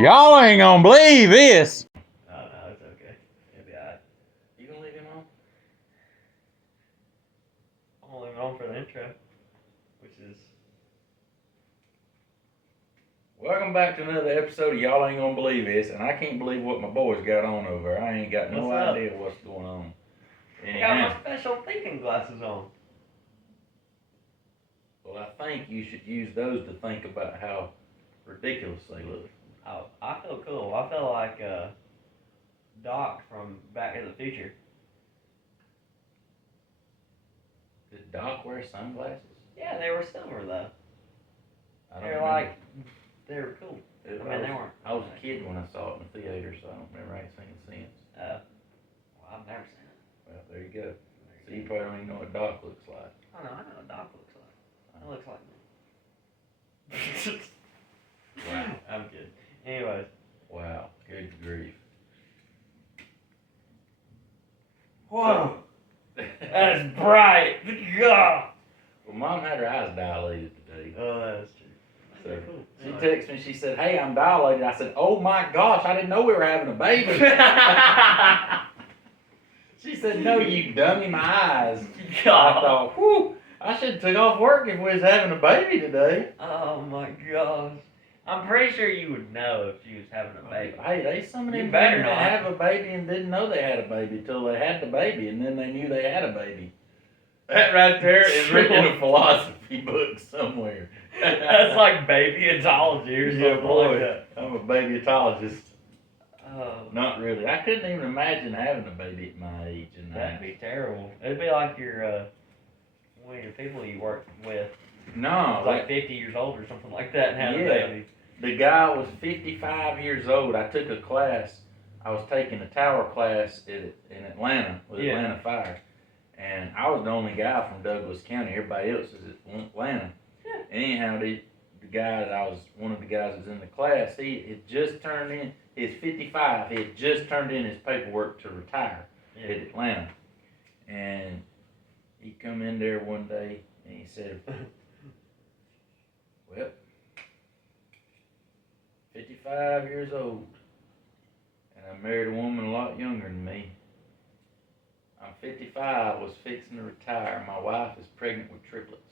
Y'all ain't gonna believe this. Oh, no, it's okay. It'll be alright. You gonna leave him on? I'm gonna leave it on for the intro, which is... Welcome back to another episode of Y'all Ain't Gonna Believe This, and I can't believe what my boys got on over there. I ain't got no What's up? idea what's going on. I got my special thinking glasses on. Well, I think you should use those to think about how ridiculous they look. Oh, I feel cool. I feel like Doc from Back to the Future. Did Doc wear sunglasses? Yeah, they were silver though. I don't They're remember. like, they were cool. They they weren't. I was a kid when I saw it in the theater, so I don't remember I ain't seen it since. Well, I've never seen it. Well, there you go. So you probably don't even know what Doc looks like. I know what Doc looks like. It looks like me. Wow. I'm kidding. Anyways. Wow. Good grief. Whoa! That is bright! God! Well, Mom had her eyes dilated today. Oh, that's true. So, Cool. she texted me, she said, "Hey, I'm dilated." I said, "Oh my gosh, I didn't know we were having a baby." She said, "No, you dummy, my eyes." God. I thought, whew, I should have took off work if we was having a baby today. Oh my gosh. I'm pretty sure you would know if she was having a baby. Hey, they some of them You better women not. have a baby and didn't know they had a baby till they had the baby, and then they knew they had a baby. That right there is written in a philosophy book somewhere. That's like babytology or something Yeah, boy. like that. I'm a babytologist. Oh, Not really. I couldn't even imagine having a baby at my age. And that'd be terrible. It'd be like your one of your people you work with no, was like 50 years old or something like that and had Yeah. a baby. the guy was 55 years old. I took a class. I was taking a tower class in Atlanta with Yeah. Atlanta Fire. And I was the only guy from Douglas County. Everybody else is at Atlanta. Yeah. Anyhow, the guy that I was, one of the guys that was in the class, he had just turned in, he's 55, he had just turned in his paperwork to retire Yeah. at Atlanta. And he come in there one day and he said, "Well, 55 years old, and I married a woman a lot younger than me. I'm 55, was fixing to retire. My wife is pregnant with triplets."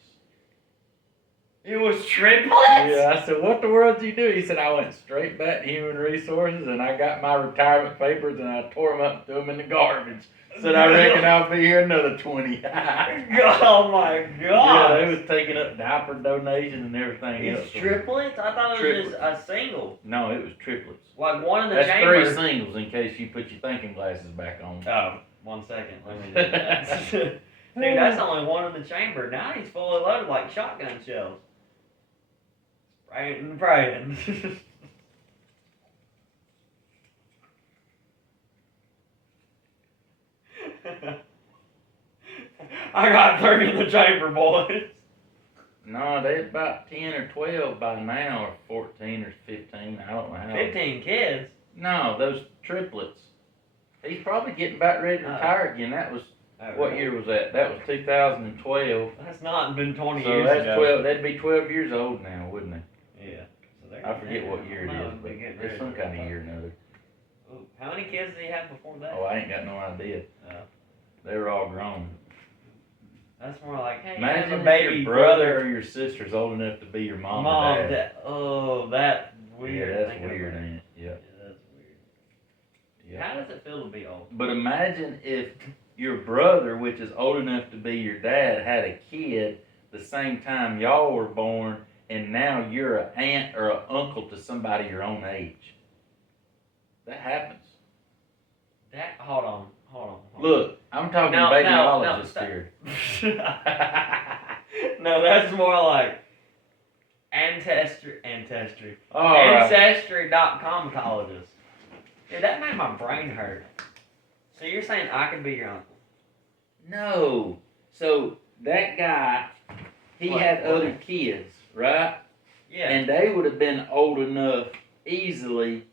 It was triplets? Yeah, I said, "What the world did you do?" He said, "I went straight back to Human Resources and I got my retirement papers and I tore them up and threw them in the garbage. Said, I reckon I'll be here another 20. Oh my god! Yeah, they was taking up diaper donations and everything else. It's triplets? I thought it was Triplets. just a single. No, it was triplets. Like one in the That's chamber. 3 singles in case you put your thinking glasses back on. Oh, 1 second. Let me do that. Dude, that's only one in the chamber. Now he's fully loaded like shotgun shells. Spraying and praying. I got 30 in the chamber, boys. No, they're about 10 or 12 by now, or 14 or 15. I don't know how. 15 kids. No, those triplets. He's probably getting about ready to retire again. That was, what year was that? That was 2012. That's not been 20 So years that's ago. 12. That'd be 12 years old now, wouldn't he? Yeah. So they're I forget what year it is, but it's it's some kind of year or another. Ooh, how many kids did he have before that? Oh, I ain't got no idea. Oh. They were all grown. That's more like, hey, Imagine you have a if baby your brother or your sister's old enough to be your mom or dad. Oh, that's weird. Yeah, that's thinking weird, about it. ain't it? Yeah. Yeah, that's weird. Yeah. How does it feel to be old? But imagine if your brother, which is old enough to be your dad, had a kid the same time y'all were born, and now you're an aunt or an uncle to somebody your own age. That happens. Hold on. Look, I'm talking babyologist here. No, that's more like ancestry. All right. Ancestry.comologist. Dude, that made my brain hurt. So you're saying I could be your uncle? No. So that guy, he What? had other kids, right? Yeah. And they would have been old enough easily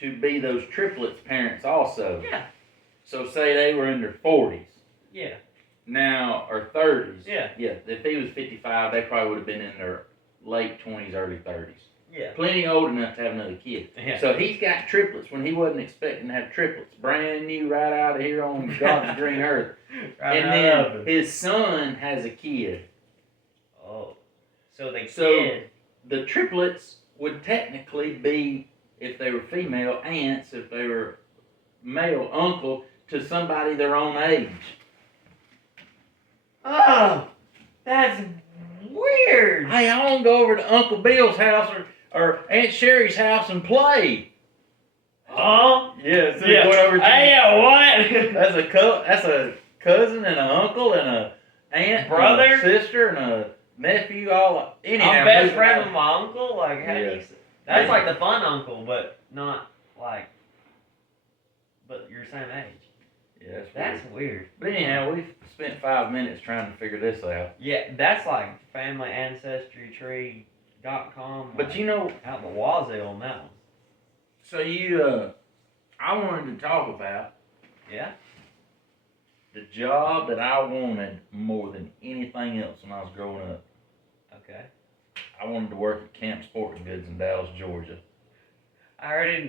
to be those triplets' parents also. Yeah. So say they were in their 40s. Yeah. Now, or 30s. Yeah. Yeah, if he was 55, they probably would have been in their late 20s, early 30s. Yeah. Plenty old enough to have another kid. Yeah. So he's got triplets when he wasn't expecting to have triplets. Brand new, right out of here on God's green earth. Right And out then of it. his son has a kid. Oh. So the So- kid. The triplets would technically be, if they were female, aunts, if they were male, uncle to somebody their own age. Oh, that's weird. Hey, I want to go over to Uncle Bill's house or Aunt Sherry's house and play. Huh? Yeah, so Yeah. going over to Hey, what? that's a cousin and an uncle and a aunt, Brother? and a sister and a nephew. All anyhow, I'm best moving friend out. with my uncle. Like, how do Yeah. you? That's like the fun uncle, but not like. But you're same age. Yeah, That's weird. weird. But anyhow, we've spent 5 minutes trying to figure this out. Yeah, that's like familyancestrytree.com. But you know, out the wazoo on that one. so I wanted to talk about Yeah. the job that I wanted more than anything else when I was growing up. Okay. I wanted to work at Camp Sporting Goods in Dallas, Georgia. I already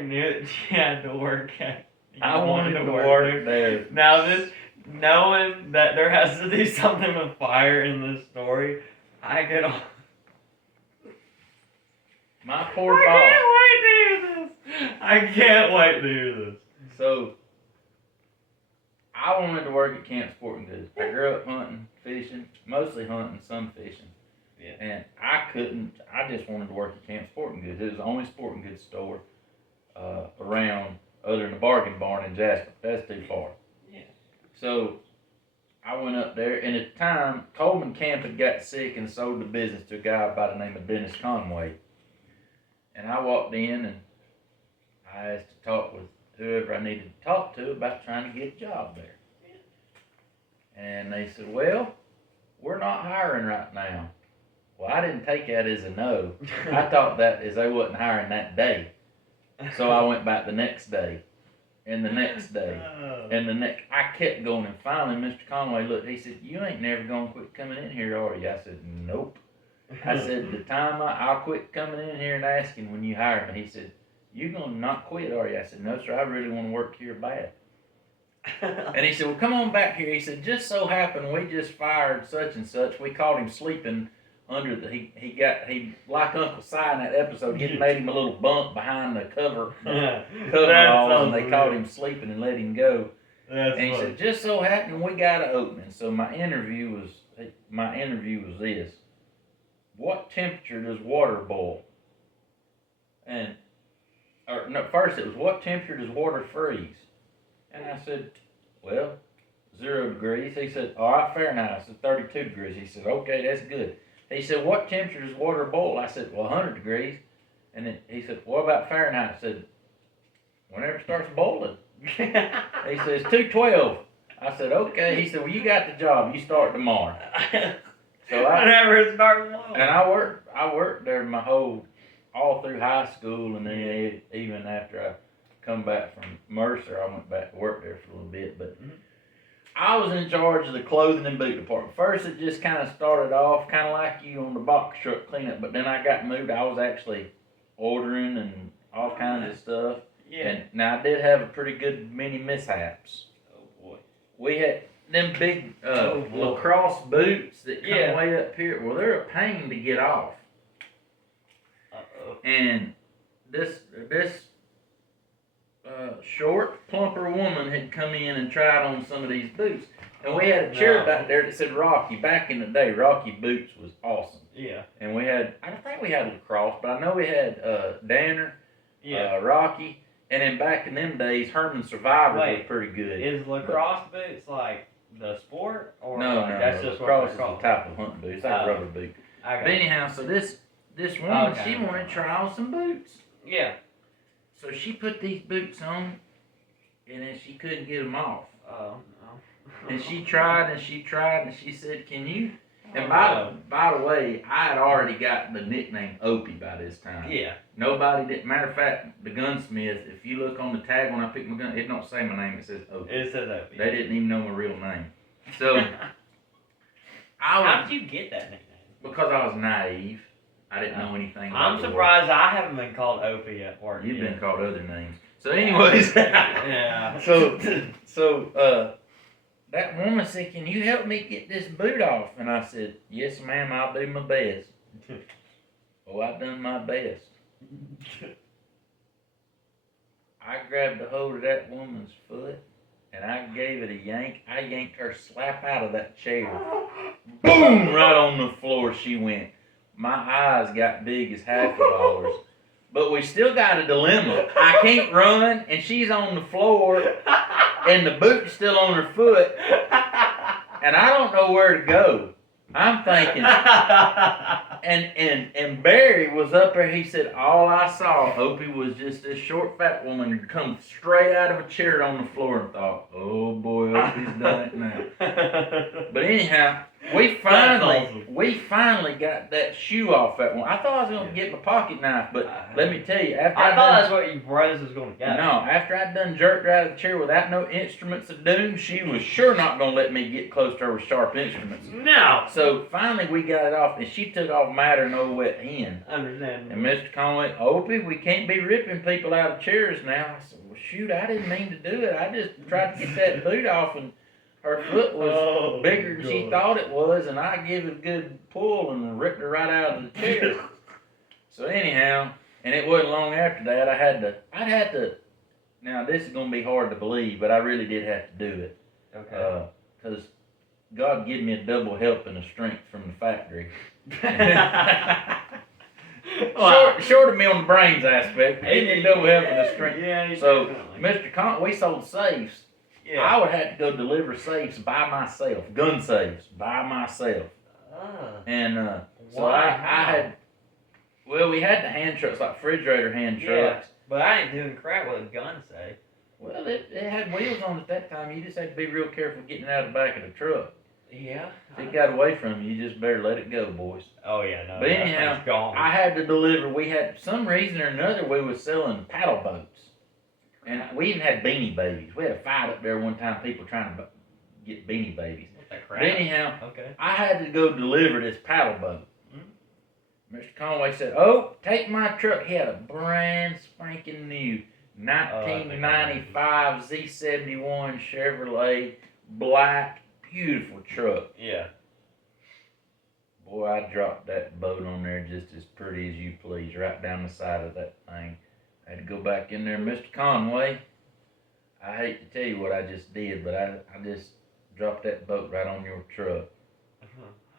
knew that you had to work at. I wanted to work there. Now this, knowing that there has to do something with fire in this story, I get on. My poor boss. I can't wait to hear this. I can't wait to hear this. So, I wanted to work at Camp Sporting Goods. I grew up hunting, fishing, mostly hunting, some fishing. Yeah. And I just wanted to work at Camp Sporting Goods. It was the only sporting goods store around other than the Bargain Barn in Jasper. That's too far. Yeah. So, I went up there, and at the time, Coleman Camp had got sick and sold the business to a guy by the name of Dennis Conway. And I walked in, and I asked to talk with whoever I needed to talk to about trying to get a job there. And they said, well, we're not hiring right now. Well, I didn't take that as a no. I thought that as they wasn't hiring that day. So I went back the next day, and the next day, and the next. I kept going, and finally, Mr. Conway looked. He said, "You ain't never gonna quit coming in here, are you?" I said, "Nope." I said, "The time I'll quit coming in here and asking when you hire me." He said, "You gonna not quit, are you?" I said, "No, sir. I really want to work here bad." And he said, "Well, come on back here." He said, "Just so happened we just fired such and such. We caught him sleeping under the he like Uncle Si in that episode. He made him a little bunk behind the coveralls, and they caught him sleeping and let him go." That's And he funny. said, "Just so happened we got an opening." So my interview was this: what temperature does water boil? First it was, what temperature does water freeze? And I said, well, 0 degrees. He said, all right, Fahrenheit. I said, 32 degrees. He said, okay, that's good. He said, what temperature does water boil? I said, well, 100 degrees. And then he said, what about Fahrenheit? I said, whenever it starts boiling. He says, 212. I said, okay. He said, well, you got the job. You start tomorrow. So Whenever it starts blowing. and I worked there all through high school, and then even after I come back from Mercer, I went back to work there for a little bit. But I was in charge of the clothing and boot department. First, it just kind of started off kind of like you on the box truck cleanup, but then I got moved. I was actually ordering and all kinds of stuff. Yeah. And now I did have a pretty good many mishaps. Oh boy. We had them big Oh, boy. lacrosse boots that come Yeah. way up here. Well, they're a pain to get off. Uh-oh. And this short, plumper woman had come in and tried on some of these boots. And we had a chair No. back there that said Rocky. Back in the day, Rocky Boots was awesome. Yeah. And we had, I don't think we had lacrosse, but I know we had Danner, Yeah. Rocky, and then back in them days, Herman Survivors was pretty good. Is lacrosse boots like the sport, or No, like, that's no, just lacrosse what is they're a called? type of hunting boot. It's like a Oh. rubber boot. I But got it. anyhow, so this woman, Okay. she wanted to try on some boots. Yeah. So she put these boots on, and then she couldn't get them off. Oh no. And she tried and she tried, and she said, "Can you?" And Oh, by the way, I had already got the nickname Opie by this time. yeah. Nobody did. Matter of fact, the gunsmith, if you look on the tag when I pick my gun, it don't say my name. It says Opie. It says that. They didn't even know my real name. So I How was did you get that nickname? because I was naive. I didn't know anything about I'm the world. surprised I haven't been called Opie at work. You've yet. been called other names. So anyways, Yeah. so that woman said, "Can you help me get this boot off?" And I said, "Yes, ma'am, I'll do my best." Oh, I done my best. I grabbed a hold of that woman's foot and I gave it a yank. I yanked her slap out of that chair. Boom! Right on the floor she went. My eyes got big as half of ours. But we still got a dilemma. I can't run and she's on the floor and the boot's still on her foot and I don't know where to go. I'm thinking, and Barry was up there. He said, all I saw, Opie, was just this short, fat woman come straight out of a chair on the floor, and thought, oh boy, Opie's done it now. But anyhow, we finally got that shoe off that one. I thought I was gonna get my pocket knife, but let me tell you, after I thought that's what your brothers was gonna get. No, after I'd done jerked her out of the chair without no instruments of doom, she was sure not gonna let me get close to her with sharp instruments. No. So finally we got it off, and she took off madder than no wet hen. Understandable. And Mr. Conway, Opie, we can't be ripping people out of chairs now. I said, well, shoot, I didn't mean to do it. I just tried to get that boot off, and her foot was bigger than she thought it was, and I gave it a good pull and ripped her right out of the chair. So anyhow, and it wasn't long after that, I'd had to, now this is going to be hard to believe, but I really did have to do it. Okay. Because God gave me a double helping of strength from the factory. Short of me on the brains aspect, but give me a double helping of strength. Yeah, So, definitely. Mr. Con, we sold safes. Yeah. I would have to go deliver safes by myself, gun safes by myself. And so I had, well, we had the hand trucks, like refrigerator hand trucks. But I ain't doing crap with a gun safe. Well, it had wheels on at that time. You just had to be real careful getting it out of the back of the truck. Yeah. If it got away from you, you just better let it go, boys. Oh yeah, no. But anyhow, gone. I had to deliver. We had, some reason or another, we was selling paddle boats. And we even had beanie babies. We had a fight up there one time, people trying to get beanie babies. What the crap? But anyhow, Okay. I had to go deliver this paddle boat. Mr. Conway said, oh, take my truck. He had a brand spanking new 1995 Z71 Chevrolet, black, beautiful truck. Yeah. Boy, I dropped that boat on there just as pretty as you please, right down the side of that thing. I had to go back in there, Mr. Conway. I hate to tell you what I just did, but I just dropped that boat right on your truck.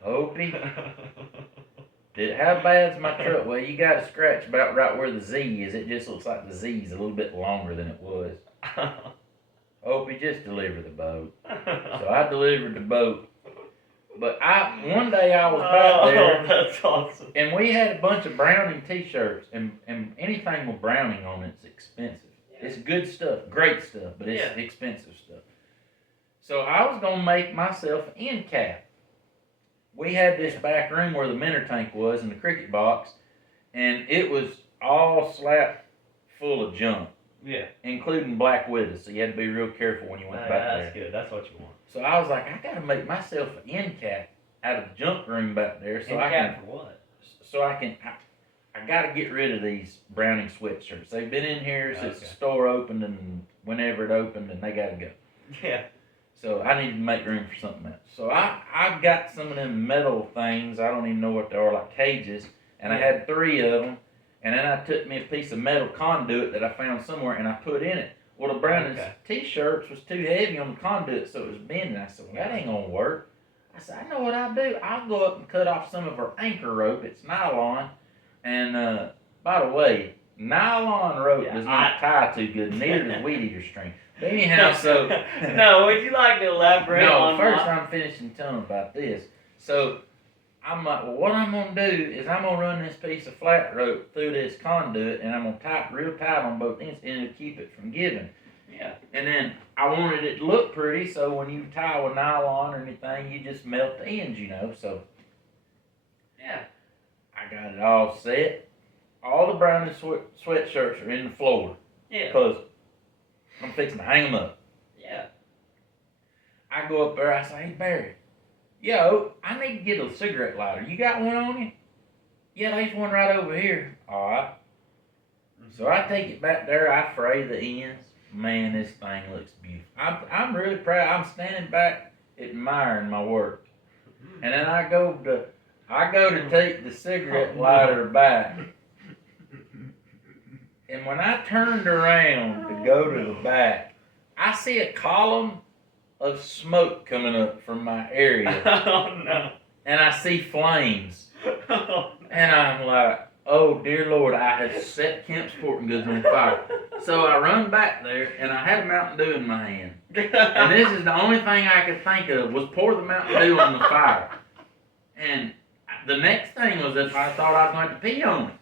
Opie, how bad's my truck? Well, you got a scratch about right where the Z is. It just looks like the Z's a little bit longer than it was. Opie, just deliver the boat. So I delivered the boat. But one day I was back there. Oh, that's awesome. And we had a bunch of Browning t-shirts, and anything with Browning on it's expensive. It's good stuff, great stuff, but it's expensive stuff. So I was gonna make myself an end cap. We had this back room where the minnow tank was and the cricket box, and it was all slapped full of junk. Yeah. Including black widows, so you had to be real careful when you went back there. That's good. That's what you want. So I was like, I gotta make myself an end cap out of the junk room back there, so I can. For what? So I gotta get rid of these Browning sweatshirts. They've been in here since the store opened and whenever it opened, and they gotta go. Yeah. So I need to make room for something else. So I got some of them metal things. I don't even know what they are, like cages, and I had 3 of them. And then I took me a piece of metal conduit that I found somewhere, and I put in it. Well, the Browning's t-shirts was too heavy on the conduit, so it was bending. I said, well, that ain't gonna work. I said, I know what I'll do. I'll go up and cut off some of her anchor rope. It's nylon. And by the way, nylon rope does not tie too good. Neither does weed eater string. But anyhow, so no, would you like to elaborate on first I'm finishing telling about this. So I'm like, well, what I'm gonna do is I'm gonna run this piece of flat rope through this conduit, and I'm gonna tie it real tight on both ends, and it'll keep it from giving. Yeah. And then I wanted it to look pretty, so when you tie with nylon or anything, you just melt the ends, you know. So yeah, I got it all set. All the Browning sweatshirts are in the floor. Yeah. Because I'm fixing to hang them up. Yeah. I go up there, I say, hey, Barry, Yo, I need to get a cigarette lighter. You got one on you? Yeah, there's one right over here. Alright. So I take it back there, I fray the ends. Man, this thing looks beautiful. I'm really proud. I'm standing back admiring my work. And then I go to take the cigarette lighter back. And when I turned around to go to the back, I see a column of smoke coming up from my area. Oh no. And I see flames. Oh, no. And I'm like, oh dear Lord, I have set Kemp Sporting Goods on fire. So I run back there and I had a Mountain Dew in my hand. And this is the only thing I could think of was pour the Mountain Dew on the fire. And the next thing was if I thought I was going to pee on it.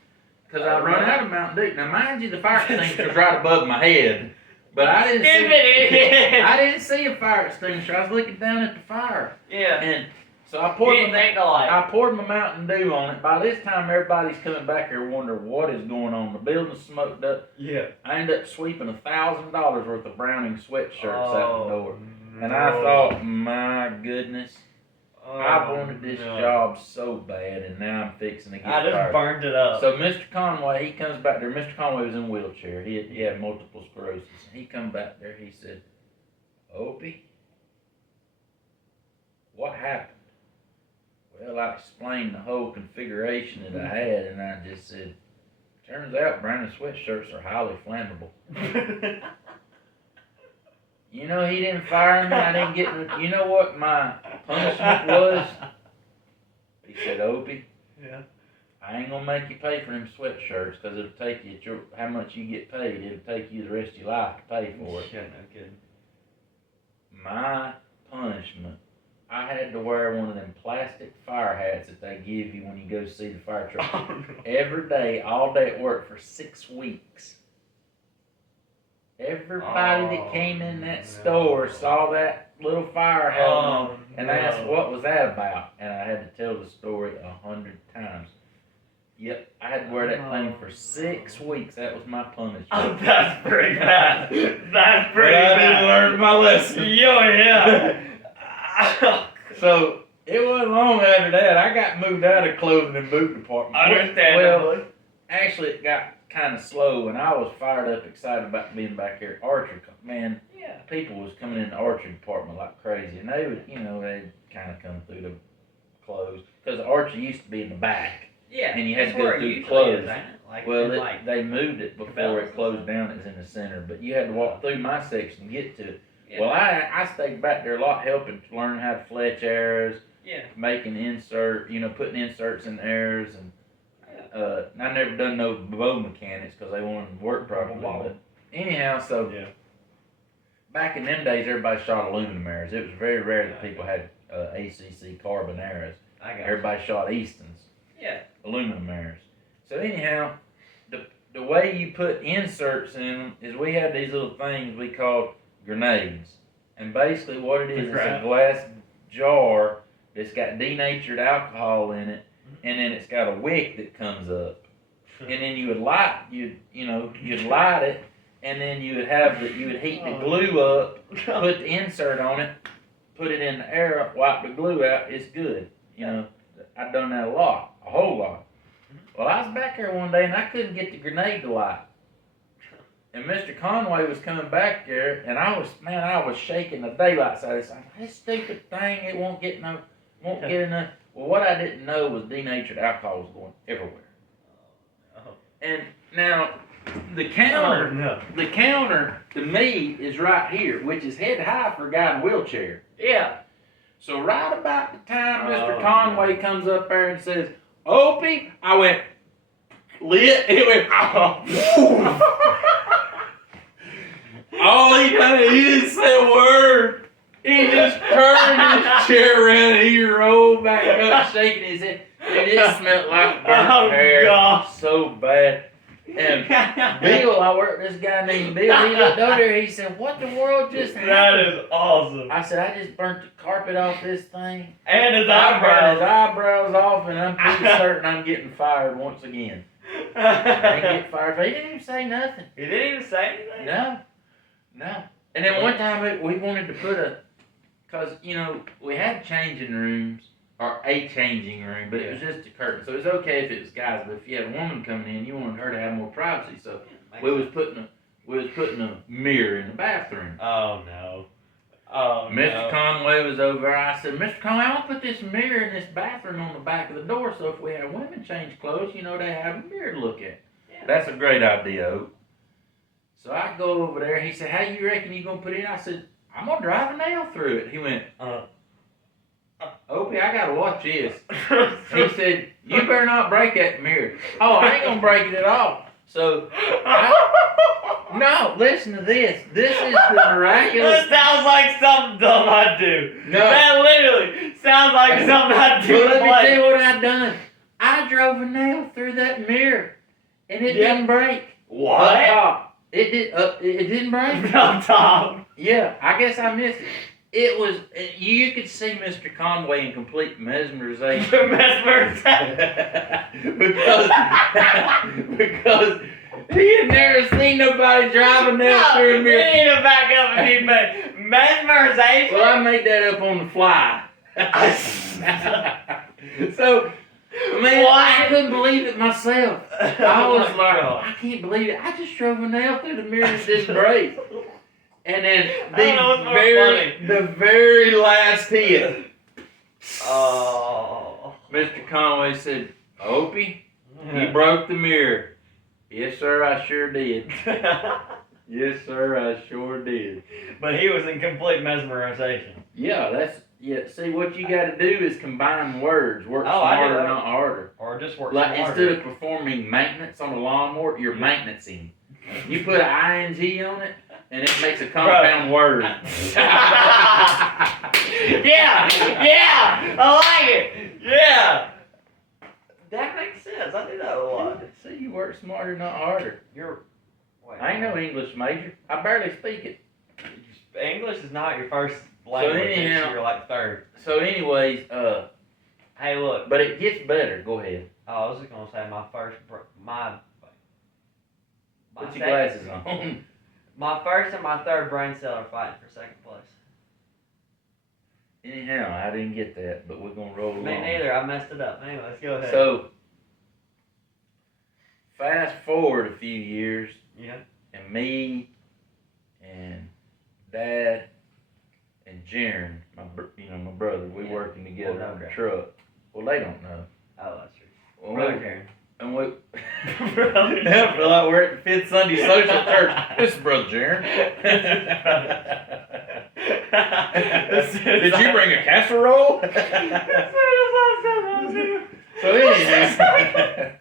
Because I run out of Mountain Dew. Now mind you, the fire extinguisher was right above my head. But I didn't see a fire extinguisher. I was looking down at the fire. Yeah. And so I You poured didn't my think to like. I poured my Mountain Dew on it. By this time, everybody's coming back here wondering what is going on. The building's smoked up. Yeah. I ended up sweeping $1,000 worth of Browning sweatshirts out the door. And I no. thought, my goodness, Oh, I wanted this no. job so bad, and now I'm fixing to get I just fired. burned it up. So Mr. Conway, he comes back there. Mr. Conway was in a wheelchair. He had multiple sclerosis. He come back there. He said, Opie, what happened? Well, I explained the whole configuration that I had, and I just said, turns out Browning sweatshirts are highly flammable. You know, he didn't fire me. I didn't get. You know what my punishment was? He said, Opie, Yeah. I ain't gonna make you pay for them sweatshirts because it'll take you how much you get paid. It'll take you the rest of your life to pay for it. Yeah, no kidding. My punishment, I had to wear one of them plastic fire hats that they give you when you go see the fire truck. Oh, no. Every day, all day at work for 6 weeks. Everybody that came in that store saw that little fire hat on and asked what was that about. And I had to tell the story 100 times. Yep, I had to wear that thing for 6 weeks. That was my punishment. Oh, that's pretty bad. That's pretty But I bad. didn't learn my lesson. Yeah. So it wasn't long after that I got moved out of clothing and boot department. Understandably. Well, actually, it got kind of slow, and I was fired up, excited about being back here at Archer. Man, Yeah. people was coming in the Archer department like crazy, and they would, they'd kind of come through the clothes because Archer used to be in the back. Yeah. And you had that's to go where it through usually clothes. is, ain't it? Like, Well, in, like, they moved it before Cabela's it closed down. It was in the center, but you had to walk through my section to get to it. yeah. Well, I stayed back there a lot, helping to learn how to fletch arrows, Yeah. making putting inserts in arrows, and I never done no bow mechanics because they wanted to work properly. But anyhow, so Yeah. back in them days, everybody shot aluminum arrows. It was very rare that people had ACC carbon arrows. I got Everybody shot Eastons. Yeah. Aluminum arrows. So anyhow, the way you put inserts in them is we had these little things we called grenades. And basically what it is, it's a glass jar that's got denatured alcohol in it, and then it's got a wick that comes up. And then you would you'd light it, and then you would heat the glue up, put the insert on it, put it in the air, wipe the glue out, it's good. I've done that a whole lot. Well, I was back there one day and I couldn't get the grenade to light. And Mr. Conway was coming back there, and I was shaking the daylights out of this. This stupid thing, it won't get enough. Well, what I didn't know was denatured alcohol was going everywhere. Oh. And now, the counter, no. the counter to me is right here, which is head high for a guy in a wheelchair. Yeah. So right about the time Mr. Oh, Conway comes up there and says, Opie, I went, lit, it went, all he done, he didn't say a word. He just turned his chair around and he rolled back up, shaking his head. And it smelled like burnt hair. gosh. So bad. And Bill, I worked with this guy named Bill. He looked over there. He said, "What the world just happened?" That is awesome. I said, "I just burnt the carpet off this thing. And his I burned his eyebrows. eyebrows off, and I'm pretty certain I'm getting fired once again." I ain't get fired. But he didn't even say nothing. He didn't even say anything? No. And then one time we wanted to put cause we had changing rooms or a changing room, but it was just a curtain, so it was okay if it was guys. But if you had a woman coming in, you wanted her to have more privacy. So we was putting a mirror in the bathroom. Oh no. Oh Mr. Conway was over there. I said, Mr. Conway, I'll put this mirror in this bathroom on the back of the door, so if we have women change clothes, they have a mirror to look at. Yeah. That's a great idea, Oak. So I go over there. He said, how you reckon you gonna put it in? I said, I'm gonna drive a nail through it. He went, Opie, I gotta watch this. He said, you better not break that mirror. Oh, I ain't gonna break it at all. So, no, listen to this. This is the miraculous. That sounds like something dumb I'd do. No. That literally sounds like something I'd do. Well, let me tell you what I done. I drove a nail through that mirror, and it didn't break. What? Up top. It did. It didn't break. Up top. Yeah, I guess I missed it. It was. You could see Mr. Conway in complete mesmerization. because he had never seen nobody drive a nail through a mirror. We need to back up and keep mesmerization. Well, I made that up on the fly. So, man, What? I couldn't believe it myself. I was Oh my like, God. I can't believe it. I just drove a nail through the mirror and it didn't break. And then I don't know what's more the very last hit, Oh. Mr. Conway said, Opie, you broke the mirror. Yes, sir, I sure did. Yes, sir, I sure did. But he was in complete mesmerization. Yeah, see, what you got to do is combine words. Work Oh, I do smarter, that. not harder. Or just work Like, smarter. instead of performing maintenance on a lawnmower, you're maintenancing. You put an ing on it, and it makes a compound word. yeah, I like it. Yeah, that makes sense. I do that a lot. See, you work smarter, not harder. Wait, I ain't no English major. I barely speak it. English is not your first language. anyhow- It's your like third. So, anyways, Hey, look. but it gets better. Go ahead. Oh, I was just gonna say my Put your second- glasses on. My first and my third brain cell are fighting for second place. Anyhow, I didn't get that, but we're gonna roll along. Me neither. I messed it up. Anyway, let's go ahead. So, fast forward a few years, yeah. and me and Dad and Jaren, my brother, we Yeah. working together Well, on the okay. truck. Well, they don't know. Oh, that's true. Well, Brother Karen. and we Brother I feel like we're at the Fifth Sunday Social Church. This is Brother Jaren. Did you bring a casserole? So anyhow,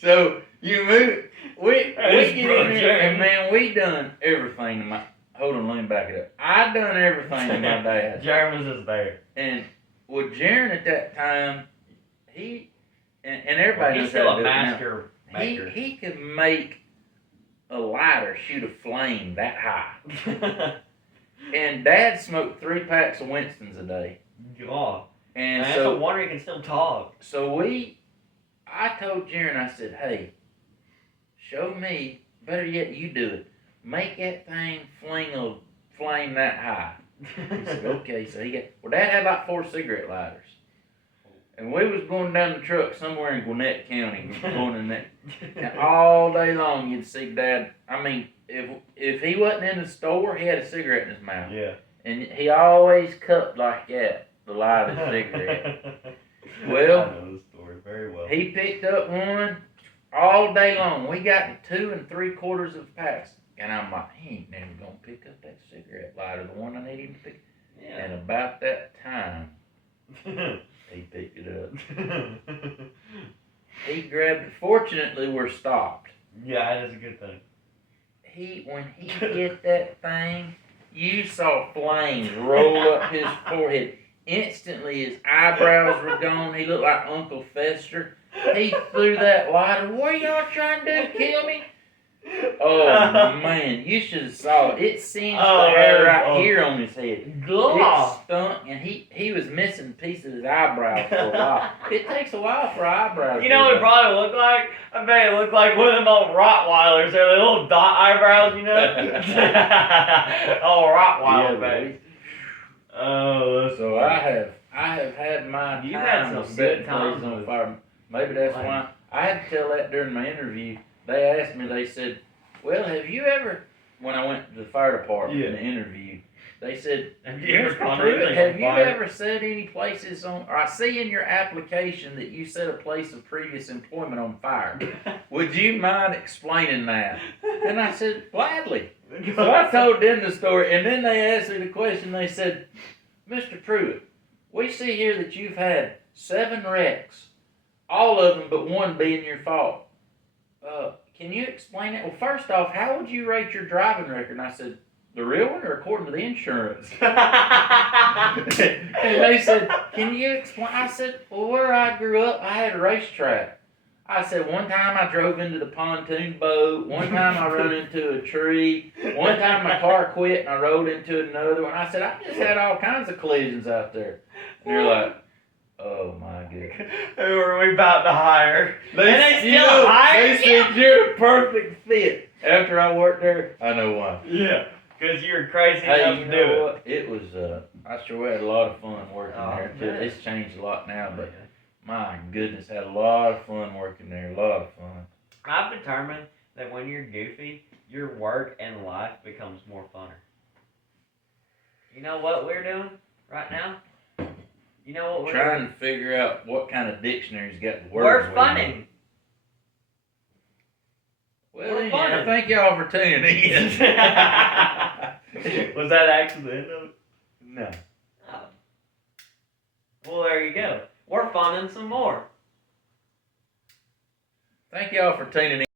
so you move. We get in there, and man, we done everything to my. Hold on, let me back it up. I done everything to my dad. Jared was just there. And with Jaren at that time, he and everybody He's knows how still to a do it now. master maker. He could make a lighter shoot a flame that high. And Dad smoked 3 packs of Winston's a day. God. And Man, so that's a wonder he can still talk. So I told Jaren, I said, hey, show me, better yet, you do it. Make that thing fling a flame that high. He said, okay. So Dad had like 4 cigarette lighters. And we was going down the truck somewhere in Gwinnett County, going in that. And all day long you'd see Dad, I mean, if he wasn't in the store, he had a cigarette in his mouth. Yeah. And he always cupped like that, the light of the cigarette. Well, I know the story very well. he picked up one all day long. We got 2 3/4 of packs. And I'm like, he ain't never gonna pick up that cigarette lighter, the one I need him to pick. Yeah. And about that time, he picked it up. He grabbed it. Fortunately, we're stopped. Yeah, that is a good thing. When he hit that thing, you saw flames roll up his forehead. Instantly, his eyebrows were gone. He looked like Uncle Fester. He threw that lighter. What are y'all trying to do? Kill me? Oh man, you should have saw it. It singed the hair right here on his head. God. It stunk, and he was missing a piece of his eyebrow for a while. It takes a while for eyebrows. You know what it probably looked like? I bet it looked like one of them old Rottweilers. They're the little dot eyebrows, you know? Oh, Rottweiler, baby. Oh, that's So I have had my You've had time some of good setting times places on with- fire. Maybe that's Like- why I had to tell that during my interview. They asked me. They said, "Well, have you ever?" When I went to the fire department in the interview, they said, Have you ever "Mr. caught Pruitt, anything have on you fire?" ever set any places on? Or I see in your application that you set a place of previous employment on fire. Would you mind explaining that?" And I said, "Gladly." So I told them the story, and then they asked me the question. They said, "Mr. Pruitt, we see here that you've had 7 wrecks, all of them but one being your fault. Can you explain it? Well, first off, how would you rate your driving record?" And I said, "The real one or according to the insurance?" And they said, "Can you explain?" I said, "Well, where I grew up, I had a racetrack." I said, "One time I drove into the pontoon boat. One time I run into a tree. One time my car quit and I rode into another one." I said, "I just had all kinds of collisions out there." And they're like, "Oh my goodness." Who are we about to hire? And they you still know, hire They you? said, "You're a perfect fit." After I worked there, I know why. Yeah, because you're crazy Hey, enough you to know do what? It was, I sure had a lot of fun working Oh, there. man. It's changed a lot now, it. but my goodness, had a lot of fun working there. A lot of fun. I've determined that when you're goofy, your work and life becomes more funner. You know what we're doing right now? You know what we're Trying doing? to figure out what kind of dictionary's got the We're words. with funning. it. Well, We're anyhow, funning. thank y'all for tuning in. Was that actually the end of it? No. Oh. Well, there you go. We're funning some more. Thank y'all for tuning in.